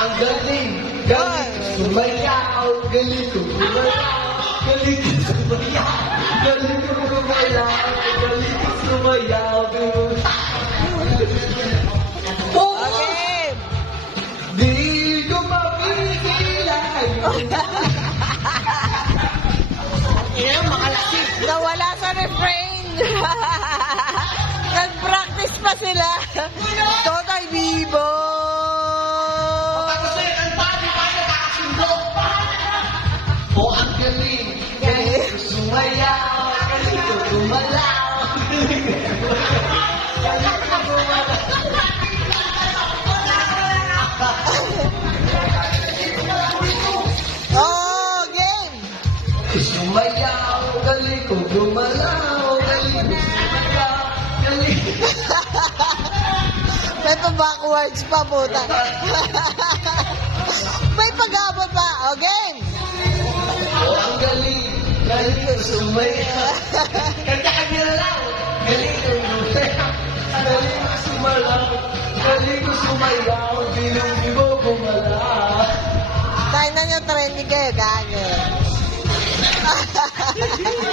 Ang galing, galing sumayaw, galing ko sumayaw, galing ko sumayaw, galing ko sumayaw, galing ko sumayaw, Okay. di ko mapigilan. Nawala sa refrain. Nag-practice pa sila. Total Vivo. O ang galing, galing ko sumayaw, galing ko gumalaw, galing ko gumalaw. Oh, game. Sumayaw, galing ko gumalaw, galing ko sumayaw, galing ko. May pa-backwards pa, puta. May pag-aba pa. O, game. O ang galing, galing ko sumayaw. Kanya-kanya lang, galing ko gumalaw, galing ko sumalaw, galing ko sumayaw, di mo gumalaw. Tayo na nyo trending kayo, gago.